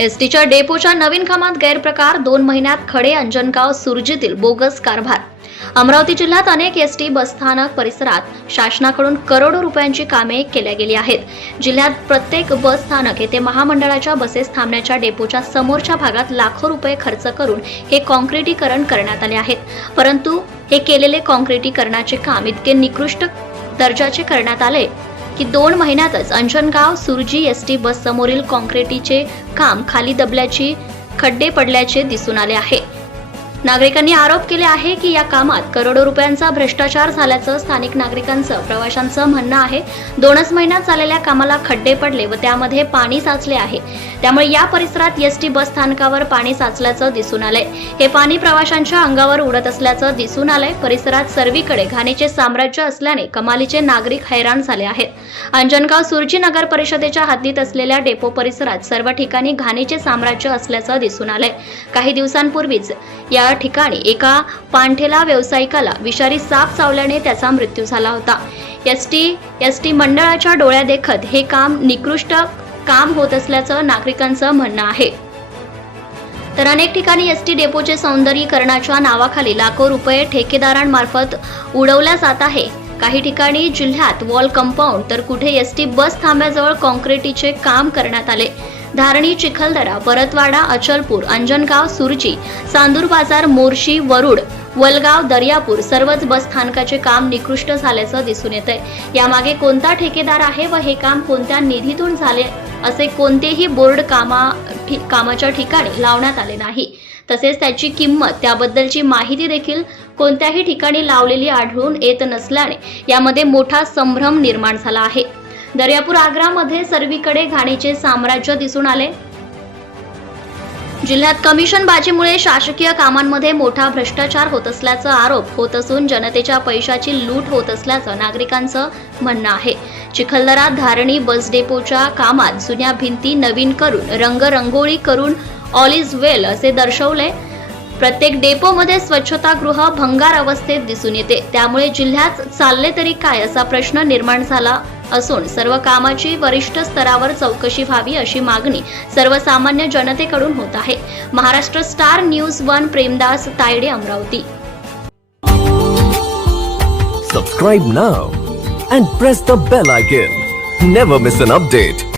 एसटीच्या डेपोच्या नवीन कामात गैरप्रकार. दोन महिन्यात खडे अंजनगाव सुरजीतील बोगस कारभार. अमरावती जिल्ह्यात अनेक एसटी बसस्थानक परिसरात शासनाकडून करोडो रुपयांची कामे केल्या गेली आहेत. जिल्ह्यात प्रत्येक बस स्थानक येथे महामंडळाच्या बसेस थांबण्याच्या डेपोच्या समोरच्या भागात लाखो रुपये खर्च करून हे कॉन्क्रिटीकरण करण्यात आले आहेत. परंतु हे केलेले कॉन्क्रिटीकरणाचे काम इतके निकृष्ट दर्जाचे करण्यात आले की दोन महिन्यातच Anjangaon Surji S T bus समोरील कॉन्क्रिटीचे काम खाली दबल्याची खड्डे पडल्याचे दिसून आले आहे. नागरिकांनी आरोप केले आहे की या कामात करोडो रुपयांचा भ्रष्टाचार झाल्याचं स्थानिक नागरिकांचं प्रवाशांचं म्हणणं आहे. दोनच महिन्यात झालेल्या कामाला खड्डे पडले व त्यामध्ये पाणी साचले आहे. त्यामुळे या परिसरात एस टी बस स्थानकावर पाणी साचल्याचं दिसून आलंय. हे पाणी प्रवाशांच्या अंगावर उडत असल्याचं दिसून आलंय. परिसरात सर्वीकडे घाणीचे साम्राज्य असल्याने कमालीचे नागरिक हैराण झाले आहेत. अंजनगाव सुरजी नगर परिषदेच्या हद्दीत असलेल्या डेपो परिसरात सर्व ठिकाणी घाणीचे साम्राज्य असल्याचं दिसून आलंय. काही दिवसांपूर्वीच या ठिकाणी एका पांठेला व्यावसायिकाला विषारी साप चावल्याने त्याचा मृत्यू झाला होता. एस टी एस टी मंडळाच्या डोळ्यादेखत हे काम निकृष्ट काम होत असल्याचं नागरिकांचं म्हणणं आहे. तर अनेक ठिकाणी एस टी डेपोचे सौंदर्यीकरणाच्या नावाखाली लाखो रुपये ठेकेदारांमार्फत उडवल्या जात आहे. काही ठिकाणी जिल्ह्यात वॉल कंपाऊंड तर कुठे एस टी बस थांब्याजवळ कॉन्क्रिटीचे काम करण्यात आले. धारणी चिखलदरा परतवाडा अचलपूर अंजनगाव सुरजी चांदूर बाजार मोर्शी वरुड वलगाव दर्यापूर सर्वच बस स्थानकाचे काम निकृष्ट झाल्याचं दिसून येत आहे यामागे कोणता ठेकेदार आहे व हे काम कोणत्या निधीतून झाले असे कोणतेही बोर्ड कामा ठि- कामाच्या ठिकाणी लावण्यात आले नाही. तसेच त्याची किंमत त्याबद्दलची माहिती देखील कोणत्याही ठिकाणी लावलेली आढळून येत नसल्याने यामध्ये मोठा संभ्रम निर्माण झाला आहे. दर्यापूर आग्रामध्ये सर्वीकडे घाणीचे साम्राज्य दिसून आले. जिल्ह्यात कमिशनबाजीमुळे शासकीय कामांमध्ये मोठा भ्रष्टाचार होत असल्याचा आरोप होत असून जनतेच्या पैशाची लूट होत असल्याचं नागरिकांचं म्हणणं आहे. चिखलदरा धारणी बस डेपोच्या कामात जुन्या भिंती नवीन करून रंगरंगोळी करून ऑल इज वेल असे दर्शवले. प्रत्येक डेपोमध्ये स्वच्छतागृह भंगार अवस्थेत दिसून येते. त्यामुळे जिल्ह्यात चालले तरी काय असा प्रश्न निर्माण झाला असून सर्व कामाची वरिष्ठ स्तरावर चौकशी व्हावी अशी मागणी सर्वसामान्य जनतेकडून होत आहे. Maharashtra star news one Premdas Tayde Amravati. Subscribe now and press the bell icon never miss an update